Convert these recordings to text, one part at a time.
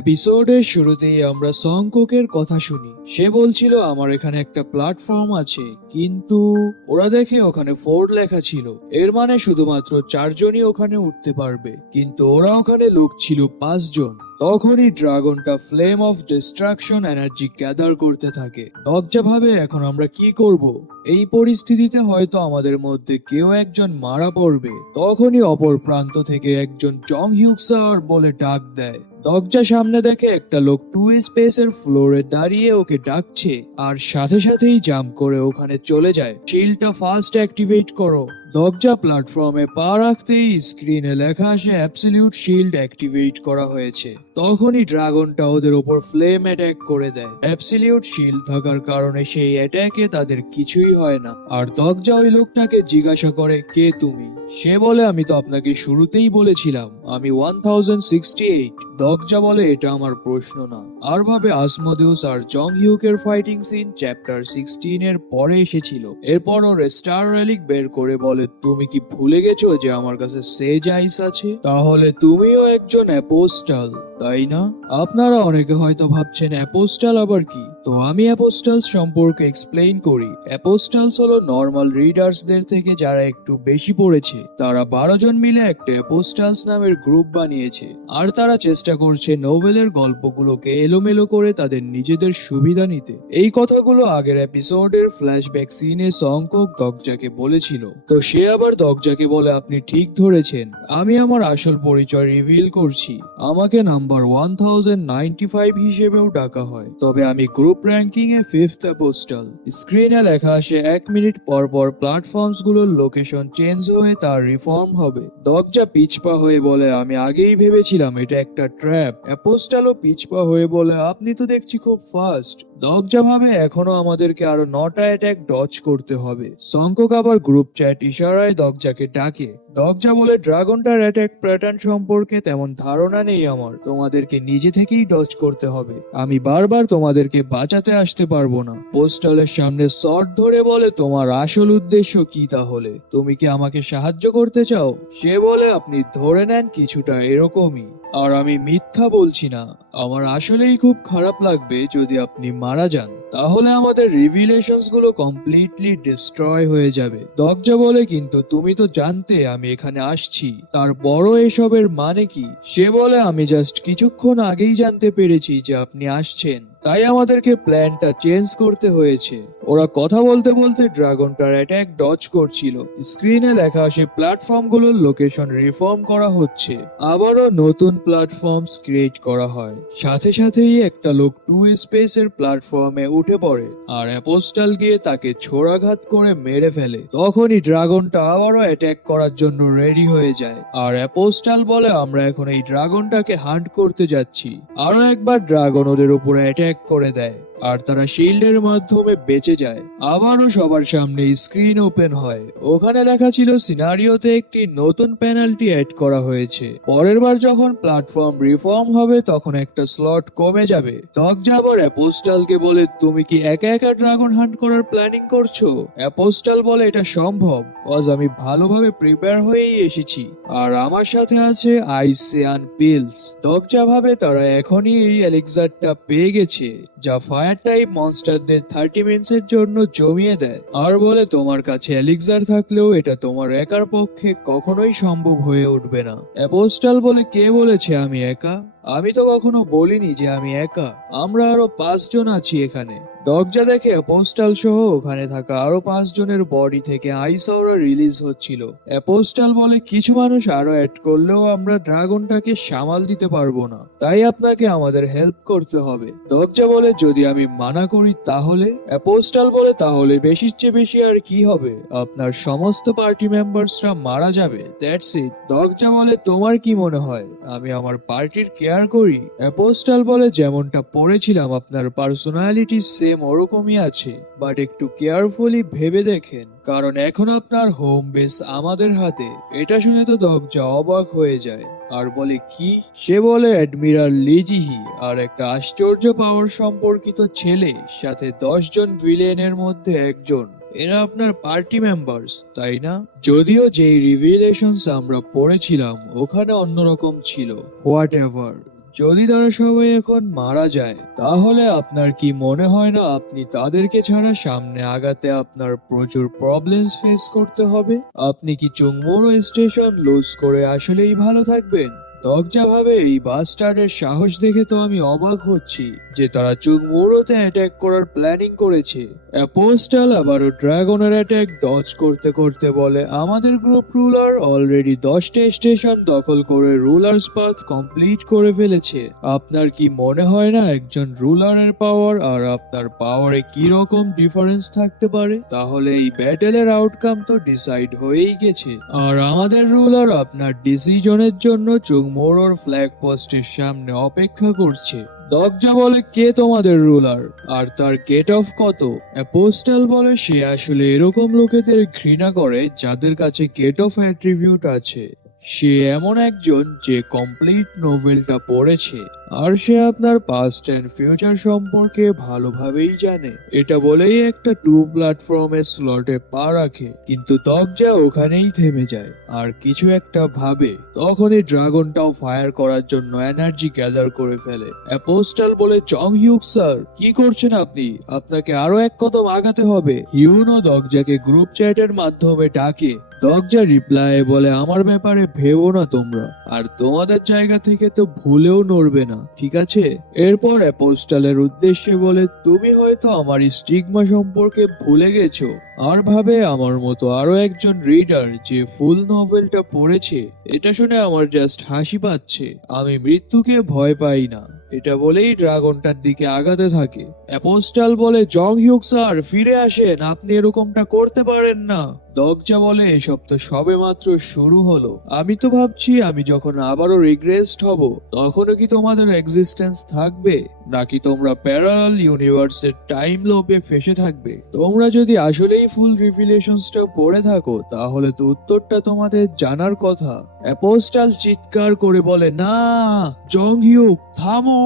এপিসোডের শুরুতেই আমরা সংকোকের কথা শুনি। সে বলছিল আমার এখানে একটা প্ল্যাটফর্ম আছে, কিন্তু ওরা দেখে ওখানে 4 লেখা ছিল। এর মানে শুধুমাত্র 4 জনই ওখানে উঠতে পারবে, কিন্তু ওরা ওখানে লোক ছিল 5 জন। তখনই ড্রাগনটা flame of destruction energy gather করতে থাকে। দরজা ভাবে এখন আমরা কি করব। এই পরিস্থিতিতে হয়তো আমাদের মধ্যে কেউ একজন মারা পড়বে। তখনই অপর প্রান্ত থেকে একজন জং হিউকসার বলে ডাক দেয়। দরজা সামনে দেখে একটা লোক 2 স্পেসের ফ্লোরে দাঁড়িয়ে ওকে ডাকছে, আর সাথে সাথেই জাম্প করে ওখানে চলে যায়। শিল্ডটা ফার্স্ট অ্যাক্টিভেট করো। দরজা প্ল্যাটফর্মে পা রাখতেই স্ক্রিনে লেখা আসে অ্যাবসলিউট শিল্ড অ্যাক্টিভেট করা হয়েছে। তখনই ড্রাগনটা ওদের ওপর ফ্লেম অ্যাটাক করে দেয়। অ্যাবসলিউট শিল্ড থাকার কারণে সেই অ্যাটাকে তাদের কিছুই হয় না। আর দরজা ওই লোকটাকে জিজ্ঞাসা করে, কে তুমি? সে বলে, আমি তো আপনাকে শুরুতেই বলেছিলাম আমি 1068। দরজা বলে, এটা আমার প্রশ্ন না। আর ভাবে আসমোদেউস আর জং হিউকের ফাইটিং সিন চ্যাপ্টার 16 এর পরে এসেছিল। এরপর ওর স্টার রেলিক বের করে বলে, তুমি কি ভুলে গেছো যে আমার কাছে সেজ আইস আছে? তাহলে তুমিও একজন অ্যাপোস্টাল, তাই না? আপনারা অনেকে হয়তো ভাবছেন অ্যাপোস্টাল আবার কি। তো আমি অ্যাপোস্টালস সম্পর্কে এক্সপ্লেইন করি। অ্যাপোস্টালস হলো নর্মাল রিডার্সদের থেকে যারা একটু বেশি পড়েছে। তারা 12 জন মিলে একটা অ্যাপোস্টালস নামের গ্রুপ বানিয়েছে, আর তারা চেষ্টা করছে নোভেলের গল্পগুলোকে এলোমেলো করে তাদের নিজেদের সুবিধা নিতে। এই কথাগুলো আগের এপিসোডের ফ্ল্যাশব্যাক সিনে সংকক দরজাকে বলেছিল। তো সে আবার দরজাকে বলে, আপনি ঠিক ধরেছেন, আমি আমার আসল পরিচয় রিভিল করছি। আমাকে নাম্বার 1095 হিসেবেও ডাকা হয়, তবে আমি গ্রুপ র্যাঙ্কিং এ 5th অ্যাপোস্টাল। স্ক্রিনে লেখা আসে 1 মিনিট পর পর প্ল্যাটফর্মস গুলোর লোকেশন চেঞ্জ হয়ে তার রিফর্ম হবে। দরজা পিছপা হয়ে বলে, আমি আগেই ভেবেছিলাম এটা একটা ট্র্যাপ। অ্যাপোস্টালও পিছপা হয়ে বলে, আপনি তো দেখছি খুব ফাস্ট। দরজা ভাবে এখনো আমাদেরকে আরো 9টা অ্যাটাক ডজ করতে হবে। সংকক আবার গ্রুপ চ্যাট ইশারায় দরজাকে ডাকে। দরজা বলে, ড্রাগনটার অ্যাটাক প্যাটার্ন সম্পর্কে তেমন ধারণা নেই আমার, তোমাদেরকে নিজে থেকেই ডজ করতে হবে। আমি বারবার তোমাদেরকে বাঁচাতে আসতে পারবো না। পোস্টালের সামনে শর্ট ধরে বলে, তোমার আসল উদ্দেশ্য কি তাহলে? তুমি কি আমাকে সাহায্য করতে চাও? সে বলে, আপনি ধরে নেন কিছুটা এরকমই। আর আমি মিথ্যা বলছি না। আমার আসলেই খুব খারাপ লাগবে যদি আপনি মারা যান। তাহলে আমাদের রিভিলেশনস গুলো কমপ্লিটলি ডিস্ট্রয় হয়ে যাবে। দরজা বলে, কিন্তু তুমি তো জানতে আমি এখানে আসছি, তার বড় এসবের মানে কি? সে বলে, আমি জাস্ট কিছুক্ষণ আগেই জানতে পেরেছি যে আপনি আসছেন, তাই আমাদেরকে প্ল্যানটা চেঞ্জ করতে হয়েছে। ওরা কথা বলতে বলতে ড্রাগনটার অ্যাটাক ডজ করছিল। স্ক্রিনে লেখা আসে প্ল্যাটফর্মগুলোর লোকেশন রিফর্ম করা হচ্ছে। আবারও নতুন প্ল্যাটফর্মস ক্রিয়েট করা হয়। সাথে সাথেই একটা লোক 2 স্পেসের প্ল্যাটফর্মে উঠে পড়ে, আর অ্যাপোস্টাল গিয়ে তাকে ছোড়াঘাত করে মেরে ফেলে। তখনই ড্রাগনটা আবারও অ্যাটাক করার জন্য রেডি হয়ে যায়, আর অ্যাপোস্টাল বলে, আমরা এখন এই ড্রাগনটাকে হান্ট করতে যাচ্ছি। আরো একবার ড্রাগন ওদের উপরে অ্যাটাক করে দেয়, আর তারা শিল্ডের মাধ্যমে বেঁচে যায়। আবারও সবার সামনে স্ক্রিন ওপেন হয়। ওখানে লেখা ছিল সিনারিওতে একটি নতুন পেনাল্টি অ্যাড করা হয়েছে। পরের বার যখন প্ল্যাটফর্ম রিফর্ম হবে তখন একটা স্লট কমে যাবে। দরজা আবার অ্যাপোস্টালকে বলে, তুমি কি একা একা ড্রাগন হান্ট করার প্ল্যানিং করছো? অ্যাপোস্টাল বলে, এটা সম্ভব, কজ আমি ভালোভাবে প্রিপেয়ার হয়েই এসেছি, আর আমার সাথে আছে আইসিয়ান পিলস। দরজা ভাবে তারা এখনই এই এলিক্সারটা পেয়ে গেছে, যা ফায়ার টাইপ মনস্টারদের 30 মিনিটসের জন্য জমিয়ে দেয়। আর বলে, তোমার কাছে এলিক্সার থাকলেও এটা তোমার একার পক্ষে কখনোই সম্ভব হয়ে উঠবে না। অ্যাপোস্টাল বলে, কে বলেছে আমি একা? আমি তো কখনো বলিনি যে আমি একা। আমরা আরো 5 জন আছি এখানে। দরজা দেখে অ্যাপোস্টাল সহ ওখানে থাকা আরো 5 জনের বডি থেকে আইস অরা রিলিজ হচ্ছিল। অ্যাপোস্টাল বলে, কিছু মানুষ আরো অ্যাড করলেও আমরা ড্রাগনটাকে সামাল দিতে পারবো না, তাই আপনাকে আমাদের হেল্প করতে হবে। দরজা বলে, যদি আমি মানা করি তাহলে? অ্যাপোস্টাল বলে, তাহলে বেশির চেয়ে বেশি আর কি হবে, আপনার সমস্ত পার্টি মেম্বার্সরা মারা যাবে, দ্যাটস ইট। দরজা বলে, তোমার কি মনে হয় আমি আমার পার্টির কেয়ার করি? অ্যাপোস্টাল বলে, যেমনটা পড়েছিলাম আপনার পার্সোনালিটি সেম ওরকমই আছে, বাট একটু কেয়ারফুলি ভেবে দেখেন, কারণ এখন আপনার হোম বেস আমাদের হাতে। এটা শুনে তো দরজা অবাক হয়ে যায়, আর বলে, কি? সে বলে, অ্যাডমিরাল লিজিহি আর একটা আশ্চর্য পাওয়ার সম্পর্কিত ছেলে, সাথে 10 জন ভিলেনের মধ্যে একজন। এরা আপনার পার্টি মেম্বার্স, তাই না? যদিও যেই রিভিলেশনস আমরা পড়েছিলাম ওখানে অন্যরকম ছিল। হোয়াট এভার, যদি তারা সবাই এখন মারা যায় তাহলে আপনার কি মনে হয় না আপনি তাদেরকে ছাড়া সামনে আগাতে আপনার প্রচুর প্রবলেমস ফেস করতে হবে? আপনি কি চুংমোরো স্টেশন লুজ করে আসলেই ভালো থাকবেন? দরজা ভাবে এই বাস্টার্ডের সাহস দেখে তো আমি অবাক হচ্ছি যে তারা চুংমোরোতে অ্যাটাক করার প্ল্যানিং করেছে। অ্যাপোস্টাল আবারও ড্রাগনের অ্যাটাক ডজ করতে করতে বলে, আমাদের গ্রুপ রুলার অলরেডি 10টা স্টেশন দখল করে রুলার্স পাথ কমপ্লিট করে ফেলেছে। আপনার কি মনে হয় না একজন রুলারের পাওয়ার আর আপনার পাওয়ারে কি রকম ডিফারেন্স থাকতে পারে? তাহলে এই ব্যাটেলের আউটকাম তো ডিসাইড হয়েই গেছে, আর আমাদের রুলার আপনার ডিসিশনের জন্য চুংমোরোর ফ্ল্যাগ পোস্টের সামনে অপেক্ষা করছে। দরজা বলে, কে তোমাদের রুলার আর তার গেট অফ কত? অ্যাপোস্টাল বলে, সে আসলে এরকম লোকেদের ঘৃণা করে যাদের কাছে গেট অফ অ্যাট্রিবিউট আছে। সে এমন একজন যে কমপ্লিট নোভেলটা পড়েছে আর সে আপনার পাস্ট এন্ড ফিউচার সম্পর্কে ভালোভাবেই জানে। এটা বলেই একটা টু প্ল্যাটফর্মের স্লটে পা রাখে, কিন্তু দরজা ওখানেই থেমে যায় আর কিছু একটা ভাবে। তখনই ড্রাগনটাও ফায়ার করার জন্য এনার্জি গ্যাদার করে ফেলে। অ্যাপোস্টাল বলে, চং হিউক স্যার, কি করছেন আপনি? আপনাকে আরো এক কদম আগাতে হবে। হিউনও দরজাকে গ্রুপ চ্যাটের মাধ্যমে ডাকে। দরজা রিপ্লাই বলে, আমার ব্যাপারে ভেবো না তোমরা, আর তোমাদের জায়গা থেকে তো ভুলেও নড়বে না, ঠিক আছে? এরপর অ্যাপোস্টালের উদ্দেশ্যে বলে, তুমি হয়তো আমার স্টিগমা সম্পর্কে ভুলে গেছো আর ভাবে আমার মতো আরো একজন রিডার যে ফুল নোভেলটা পড়েছে। এটা শুনে আমার জাস্ট হাসি পাচ্ছে। আমি মৃত্যুকে ভয় পাই না। এটা বলেই ড্রাগনটার দিকে আগাতে থাকে। অ্যাপোস্টাল বলে, জং হিউক স্যার, ফিরে আসেন, আপনি এরকমটা করতে পারেন না। দরজা বলে, এসব তো সবে মাত্র শুরু হলো। আমি তো ভাবছি আমি যখন আবারও রিগ্রেসড হব তখনও কি তোমাদের এক্সিস্টেন্স থাকবে, নাকি তোমরা প্যারালাল ইউনিভার্সের টাইম লোপে ফেসে থাকবে? তোমরা যদি আসলেই ফুল রিভিলেশনসটা পড়ে থাকো তাহলে তো উত্তরটা তোমাদের জানার কথা। অ্যাপোস্টাল চিৎকার করে বলে, না জং হিউক, থামো।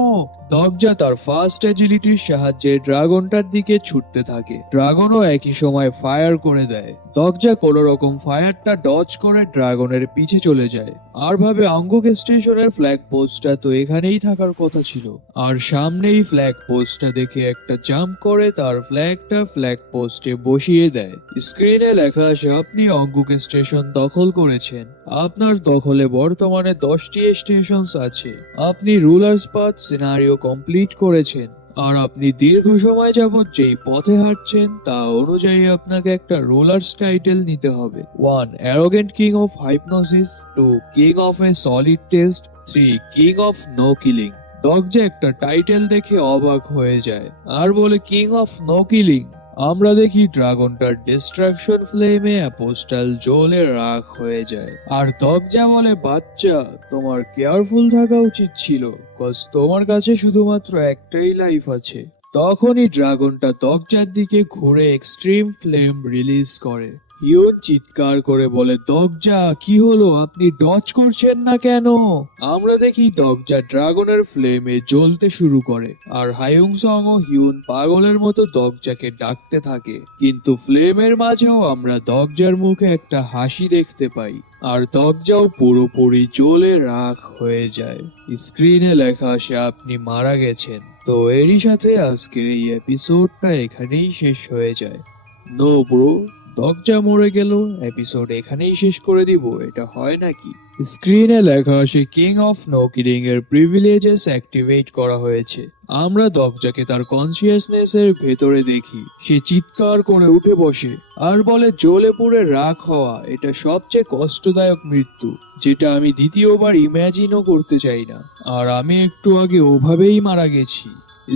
দরজা তার ফাস্ট এজিলিটির সাহায্যে ড্রাগনটার দিকে ছুটতে থাকে। ড্রাগনও একই সময় ফায়ার করে দেয়। দরজা কোন রকম ফায়ারটা ডজ করে ড্রাগনের পিছে চলে যায় আর ভাবে আঙ্গুক স্টেশনের ফ্ল্যাগ পোস্টটা তো এখানেই থাকার কথা ছিল। আর সামনেই ফ্ল্যাগ পোস্টটা দেখে একটা জাম্প করে তার ফ্ল্যাগটা ফ্ল্যাগ পোস্টে বসিয়ে দেয়। স্ক্রিনে লেখা আসে, আপনি আঙ্গুক স্টেশন দখল করেছেন। আপনার দখলে বর্তমানে 10টি স্টেশন আছে। আপনি রুলার্স পাথ সিনারিও কমপ্লিট করেছেন আর আপনি দীর্ঘ সময় যাবত যেই পথে হাঁটছেন তা অনুযায়ী আপনাকে একটা রুলার্স টাইটেল নিতে হবে। 1 arrogant king of hypnosis, 2 king of a solid test, 3 king of no killing. দরজা একটা টাইটেল দেখে অবাক হয়ে যায় আর বলে, কিং অফ নো কিলিং? আমরা দেখি ড্রাগনটার ডিস্ট্রাকশন ফ্লেমে অ্যাপোস্টাল জ্বলে রাখ হয়ে যায়। আর দরজা বলে, বাচ্চা, তোমার কেয়ারফুল থাকা উচিত ছিল, কজ তোমার কাছে শুধুমাত্র একটাই লাইফ আছে। তখনই ড্রাগনটা দরজার দিকে ঘুরে এক্সট্রিম ফ্লেম রিলিজ করে। হিউন চিৎকার করে বলে, দরজা কি হলো, আপনি ডজ করছেন না কেন? আমরা দেখি দরজা ড্রাগনের ফ্লেমে জ্বলতে শুরু করে আর হায়ুংসং ও হিউন পাগলের মতো দরজাকে ডাকতে থাকে, কিন্তু ফ্লেমের মাঝেও আমরা দরজার মুখে একটা হাসি দেখতে পাই আর দরজাও পুরোপুরি জ্বলে রাখ হয়ে যায়। স্ক্রিনে লেখা আসে, আপনি মারা গেছেন। তো এরই সাথে আজকের এই এপিসোডটা এখানেই শেষ হয়ে যায়। নো ব্রো, দরজা মরে গেল, এপিসোড এখানেই শেষ করে দিব, এটা হয় নাকি? স্ক্রিনে লেখা আসে, কিং অফ নো কিলিং এর প্রিভিলেজেস অ্যাক্টিভেট করা হয়েছে। আমরা দরজাকে তার কনসিয়াসনেস এর ভেতরে দেখি। সে চিৎকার করে উঠে বসে আর বলে, জ্বলে পুড়ে রাখ হওয়া এটা সবচেয়ে কষ্টদায়ক মৃত্যু, যেটা আমি দ্বিতীয়বার ইম্যাজিনও করতে চাই না, আর আমি একটু আগে ওভাবেই মারা গেছি।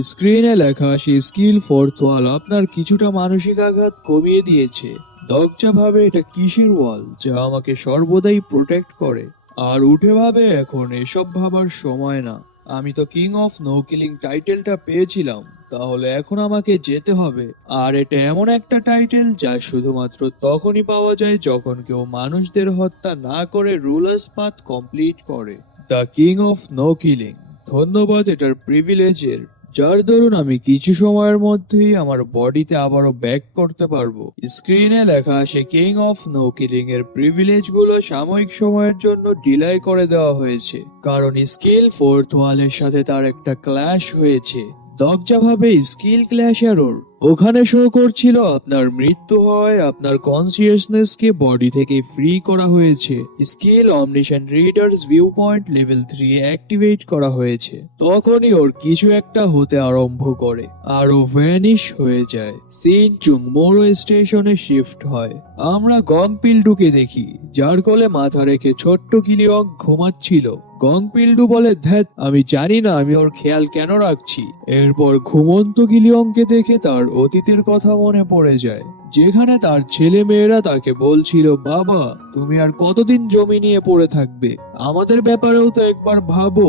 স্ক্রিনে লেখা আসে, স্কিল ফোর্থ ওয়াল আপনার কিছুটা মানসিক আঘাত কমিয়ে দিয়েছে। দরজা ভাবে, এটা কিসের ওয়াল যা আমাকে সর্বদাই প্রোটেক্ট করে? আর উঠে ভাবে, এখন এসব ভাবার সময় না। আমি তো কিং অফ নো কিলিং টাইটেলটা পেয়েছিলাম, তাহলে এখন আমাকে যেতে হবে। আর এটা এমন একটা টাইটেল যা শুধুমাত্র তখনই পাওয়া যায় যখন কেউ মানুষদের হত্যা না করে রুলার্স পাথ কমপ্লিট করে। The king of no killing. ধন্যবাদ এটার প্রিভিলেজের যার দরুন আমি কিছু সময়ের মধ্যেই আমার বডিতে আবারও ব্যাক করতে পারবো। স্ক্রিনে লেখা আসে কিং অফ নো কিলিং এর প্রিভিলেজ গুলো সাময়িক সময়ের জন্য ডিলাই করে দেওয়া হয়েছে, কারণ স্কিল ফোর্থ ওয়ালের সাথে তার একটা ক্ল্যাশ হয়েছে। দরজা ভাবে স্কিল ক্ল্যাশ এরর। ওখানে শো করছিল আপনার মৃত্যু হয়, আপনার কনসিয়াসনেস কে বডি থেকে ফ্রি করা হয়েছে, skill omniscient readers view point level 3 activate করা হয়েছে। তখনই ওর কিছু একটা হতে আরম্ভ করে আর ও ভ্যানিশ হয়ে যায়। সিন চুংমোরো স্টেশনে শিফট হয়। আমরা গংপিল্ডুকে দেখি, যার কোলে মাথা রেখে ছোট্ট কিলিয়ং ঘুমাচ্ছিল। গংপিল্ডু বলে, ধ্যাত, আমি জানি না আমি ওর খেয়াল কেন রাখছি। এরপর ঘুমন্ত গিলিয়ংকে দেখে তার অতীতের কথা মনে পড়ে যায়, যেখানে তার ছেলে মেয়েরা তাকে বলছিল, বাবা তুমি আর কতদিন জমি নিয়ে পড়ে থাকবে, আমাদের ব্যাপারেও তো একবার ভাবো।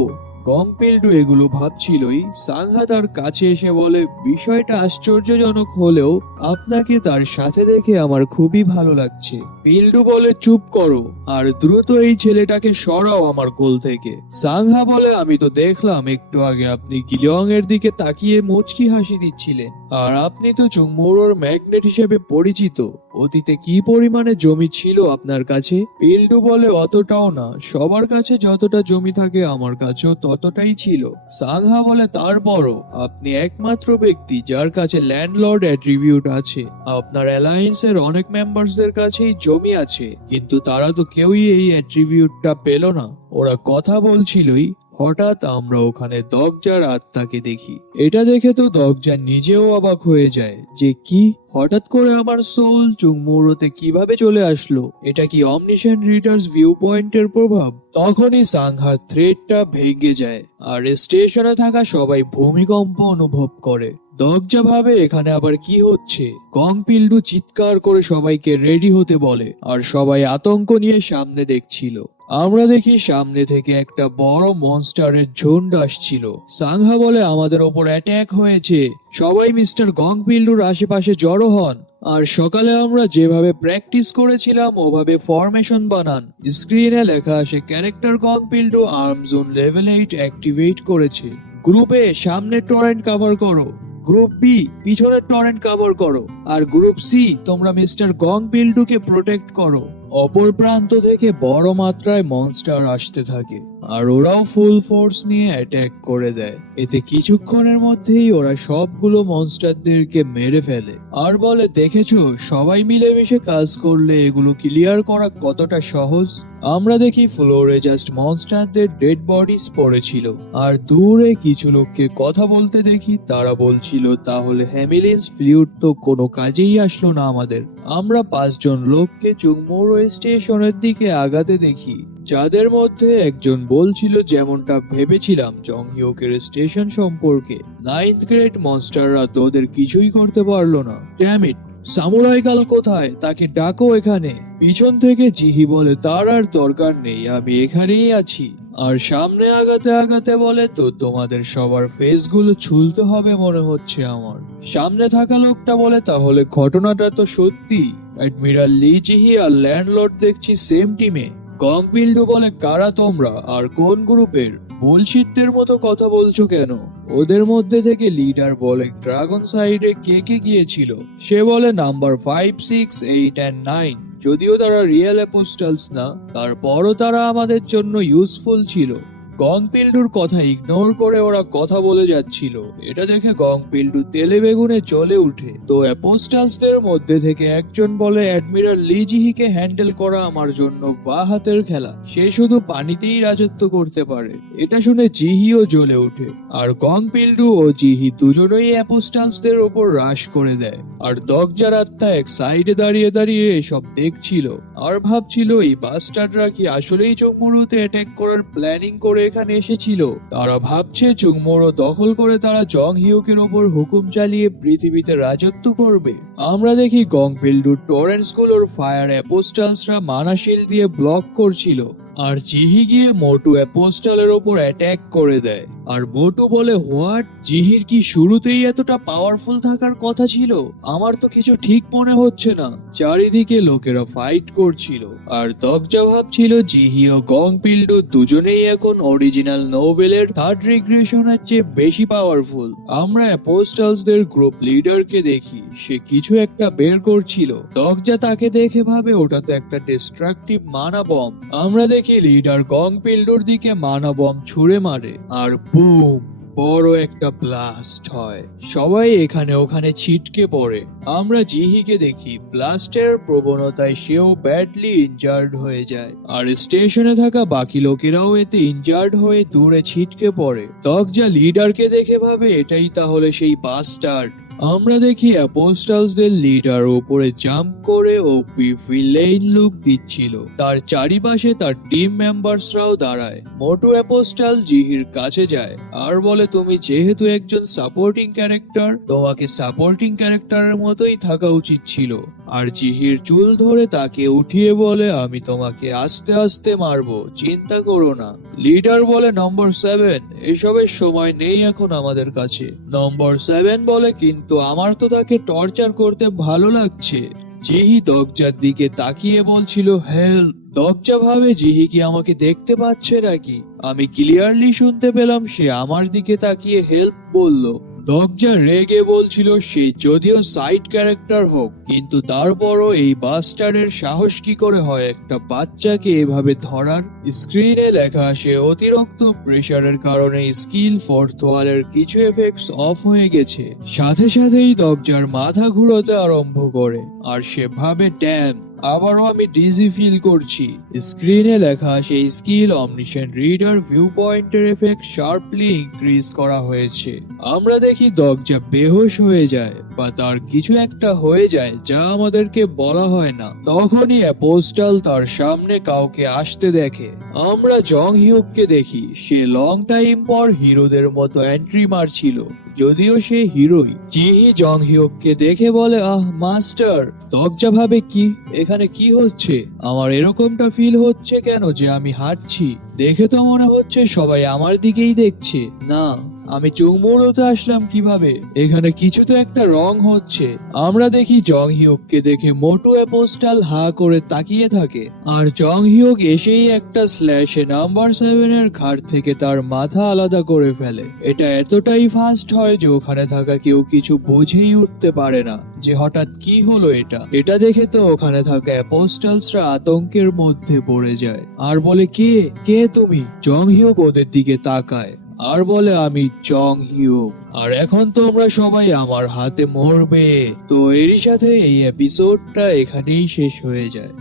গংপিল্ডু এগুলো ভাবছিলই, সাংহা তার কাছে এসে বলে, বিষয়টা আশ্চর্যজনক হলেও আপনাকে তার সাথে দেখে আমার খুবই ভালো লাগছে। পিল্ডু বলে, চুপ করো আর দ্রুত এই ছেলেটাকে সরাও আমার কোল থেকে। সাংহা বলে, আমি তো দেখলাম একটু আগে আপনি গিলিয়ং এর দিকে তাকিয়ে মুচকি হাসি দিচ্ছিলেন, আর আপনি তো চুংমোরোর ম্যাগনেট হিসেবে পরিচিত। অতীতে কি পরিমাণে জমি ছিল আপনার কাছে? পিল্ডু বলে, অতটাও না, সবার কাছে যতটা জমি থাকে আমার কাছেও ততটাই ছিল। সাংহা বলে, তারপরও আপনি একমাত্র ব্যক্তি যার কাছে ল্যান্ডলর্ড অ্যাট্রিবিউট আছে। আপনার অ্যালায়েন্সের অনেক মেম্বারসদের কাছেই জমি আছে, কিন্তু তারা তো কেউই এই অ্যাট্রিবিউটটা পেল না। ওরা কথা বলছিলই, হঠাৎ আমরা ওখানে দগজার আত্মাকে দেখি। এটা দেখে তো দগজা নিজেও অবাক হয়ে যায় যে কি, হঠাৎ করে আমার সোল চুংমুরোতে কিভাবে চলে আসলো? এটা কি অমনিশন রিডার্স ভিউ পয়েন্টের প্রভাব? তখনই সাংহার থ্রেডটা ভেঙে যায় আর স্টেশনে থাকা সবাই ভূমিকম্প অনুভব করে। দগজা ভাবে এখানে আবার কি হচ্ছে। গংপিল্ডু চিৎকার করে সবাইকে রেডি হতে বলে আর সবাই আতঙ্ক নিয়ে সামনে দেখছিল। আমরা দেখি সামনে থেকে একটা বড় মনস্টারের ঝুন্ড আসছিল। সাংহা বলে, আমাদের ওপর অ্যাটাক হয়েছে, সবাই মিস্টার গংপিল্ডুর আশেপাশে জড়ো হন। আর সকালে আমরা যেভাবে প্র্যাকটিস করেছিলাম ওভাবে ফরমেশন বানান। স্ক্রিনে লেখা আসে, character Gongpildu arm zone level 8 activate করেছে। গ্রুপে সামনে টরেন্ট কভার করো, গ্রুপ বি পিছনের টরেন্ট কভার করো, আর গ্রুপ সি তোমরা মিস্টার গংপিল্ডুকে প্রোটেক্ট করো। অপর প্রান্ত থেকে বড় মাত্রায় মনস্টার আসতে থাকে আর ওরাও ফুল ফোর্স নিয়ে অ্যাটাক করে দেয়। এতে কিছুক্ষণের মধ্যেই ওরা সবগুলো মনস্টারদেরকে মেরে ফেলে আর বলে, দেখেছো সবাই মিলেমিশে কাজ করলে এগুলো ক্লিয়ার করা কতটা সহজ। আমরা দেখি ফ্লোরে জাস্ট মনস্টারদের ডেড বডিজ পড়েছিল আর দূরে কিছু লোককে কথা বলতে দেখি। তারা বলছিল, তাহলে হ্যামিলিন্স ফ্লুইড তো কোনো কাজেই আসলো না আমাদের। আমরা 5 জন লোককে চুংমোরো স্টেশনের দিকে আগাতে দেখি, যাদের মধ্যে একজন বলছিল যেমনটা ভেবেছিলাম জংহিওকের স্টেশন সম্পর্কে। 9th গ্রেড মনস্টাররা তো ওদের কিছুই করতে পারলো না। ড্যাম ইট, সামুরাই গাল কোথায়? তাকে ডাকো এখানে। পিছন থেকে জিহি বলে, তার আর দরকার নেই, আমি এখানেই আছি। আর সামনে আগাতে আগাতে বলে, তো তোমাদের সবার ফেসগুলো ছুলতে হবে মনে হচ্ছে আমার। সামনে থাকা লোকটা বলে, তাহলে ঘটনাটা তো সত্যি, অ্যাডমিরাল লি জিহি আর ল্যান্ডলর্ড দেখছি সেম টিমে। গংপিল্ডু বলে, কারা তোমরা আর কোন গ্রুপের? বুলশিটদের মতো কথা বলছো কেন? ওদের মধ্যে থেকে লিডার বলে, ড্রাগন সাইডে কে কে গিয়েছিল? সে বলে, নাম্বার 5, 6, 8 and 9। যদিও তারা রিয়েল অ্যাপোস্টালস না, তারপরও তারা আমাদের জন্য ইউজফুল ছিল। গংপিল্ডুর কথা ইগনোর করে ওরা কথা বলে যাচ্ছিল। এটা দেখে গংপিল্ডু তেলে বেগুনে জ্বলে উঠে। তো অ্যাপোস্টালসদের মধ্যে থেকে একজন বলে, অ্যাডমিরাল লি জিহিকে হ্যান্ডেল করা আমার জন্য বা হাতের খেলা, সে শুধু পানিতেই রাজত্ব করতে পারে। এটা শুনে জিহিও জ্বলে ওঠে আর গংপিল্ডু ও জিহি দুজনেই অ্যাপোস্টালসদের ওপর রাশ করে দেয়। আর দগজার আত্মা এক সাইডে দাঁড়িয়ে দাঁড়িয়ে এসব দেখছিল আর ভাবছিল, এই বাস্টাররা কি আসলেই চুংমুরোতে অ্যাটাক করার প্ল্যানিং করে এখানে এসেছিল? তারা ভাবছে চুংমোরো দখল করে তারা জংহিউকের ওপর হুকুম চালিয়ে পৃথিবীতে রাজত্ব করবে। আমরা দেখি গংপিল্ডু টরেন্টস গুলোর ফায়ার অ্যাপোস্টালসরা মানাশিল দিয়ে ব্লক করছিল আর জিহি গিয়ে মোটু অ্যাপোস্টালের ওপর অ্যাটাক করে দেয়। আর মোটু বলে হোয়াট, জিহির কি শুরুতেই এতটা পাওয়ারফুল থাকার কথা ছিল? আমার তো কিছু ঠিক মনে হচ্ছে না। চারিদিকে লোকেরা ফাইট করছিল আর দগজা ভাবছিল জিহি ও গং পিল্ডু দুজনেই এখন অরিজিনাল নোভেলের থার্ড রিগ্রেশনের চেয়ে বেশি পাওয়ারফুল। আমরা অ্যাপোস্টালসদের গ্রুপ লিডারকে দেখি, সে কিছু একটা বের করছিল। দগজা তাকে দেখে ভাবে ওটা তো একটা ডিস্ট্রাকটিভ মানা বম। আমরা দেখি লিডার গং পিল্ডুর দিকে মানা বম ছুঁড়ে মারে আর বুম, বড় একটা ব্লাস্ট হয়। সবাই এখানে ওখানে ছিটকে পড়ে। আমরা জিহিকে দেখি ব্লাস্টের প্রবণতায় সেও ব্যাডলি ইনজার্ড হয়ে যায় আর স্টেশনে থাকা বাকি লোকেরাও এতে ইনজার্ড হয়ে দূরে ছিটকে পড়ে। দগজা লিডারকে দেখে ভাবে এটাই তাহলে সেই বাস্টার্ড। আমরা দেখি অ্যাপোস্টালসদের লিডার উপরে জাম্প করে ওপি ভিলেইন লুক দিচ্ছিল। তার চারিপাশে তার টিম মেম্বারসরাও দাঁড়ায়। মোটু অ্যাপোস্টাল জিহির কাছে যায় আর বলে, তুমি যেহেতু একজন সাপোর্টিং ক্যারেক্টার, তোমাকে সাপোর্টিং ক্যারেক্টারের মতোই থাকা উচিত ছিল। আর জিহির চুল ধরে তাকে উঠিয়ে বলে, আমি তোমাকে আস্তে আস্তে মারবো, চিন্তা করো না। লিডার বলে, নম্বর 7, এসবের সময় নেই এখন আমাদের কাছে। নম্বর 7 বলে, কিন্তু আমার তো তাকে টর্চার করতে ভালো লাগছে। জিহি দগজার দিকে তাকিয়ে বলছিল, হেল্প। দগজা ভাবে জিহি কি আমাকে দেখতে পাচ্ছে নাকি? আমি ক্লিয়ারলি শুনতে পেলাম সে আমার দিকে তাকিয়ে হেল্প বলল। দগজা রেগে বলছিল, সে যদিও সাইড ক্যারেক্টার হোক, কিন্তু তারপরও এই বাস্টারের সাহস কি করে হয় একটা বাচ্চাকে এভাবে ধরার? স্ক্রিনে লেখা, সে অতিরিক্ত প্রেসারের কারণে স্কিল ফোর্থ ওয়ালের কিছু এফেক্টস অফ হয়ে গেছে। সাথে সাথেই দগজার মাথা ঘুরোতে আরম্ভ করে আর সে ভাবে, ড্যাম, আবারও আমি ডিজি ফিল করছি। স্ক্রিনে লেখা, সেই স্কিল অমনিশন রিডার ভিউ পয়েন্টের এফেক্ট শার্পলি ইনক্রিজ করা হয়েছে। আমরা দেখি দগজা বেহুশ হয়ে যায় বা তার কিছু একটা হয়ে যায় যা আমাদেরকে বলা হয় না। তখনই অ্যাপোস্টাল তার সামনে কাউকে আসতে দেখে। আমরা জং হিউককে দেখি, সে লং টাইম পর হিরোদের মতো এন্ট্রি মারছিল, যদিও সে হিরোই। জিহি জং হিউককে দেখে বলে, আহ মাস্টার। দগজা ভাবে, কি এখানে কি হচ্ছে? আমার এরকমটা ফিল হচ্ছে কেন যে আমি হাঁটছি? দেখে তো মনে হচ্ছে সবাই আমার দিকেই দেখছে। না, আমি চুমুর হতে আসলাম কিভাবে? এখানে কিছু তো একটা রং হচ্ছে। আমরা দেখি জং হিউককে দেখে মোটু অ্যাপোস্টাল হা করে তাকিয়ে থাকে আর জং হিউক এসেই একটা স্ল্যাশে নাম্বার 7 এর ঘাট থেকে তার মাথা আলাদা করে ফেলে। এটা এতটাই ফাস্ট হয় যে ওখানে থাকা কেউ কিছু বুঝেই উঠতে পারে না যে হঠাৎ কি হলো। এটা দেখে তো ওখানে থাকা অ্যাপোস্টালসরা আতঙ্কের মধ্যে পড়ে যায় আর বলে, কে কে তুমি? জং হিউক ওদের দিকে তাকায় আর বলে, আমি জং হিউক, আর এখন তোমরা সবাই আমার হাতে মরবে। তো এরই সাথে এই এপিসোডটা এখানেই শেষ হয়ে যায়।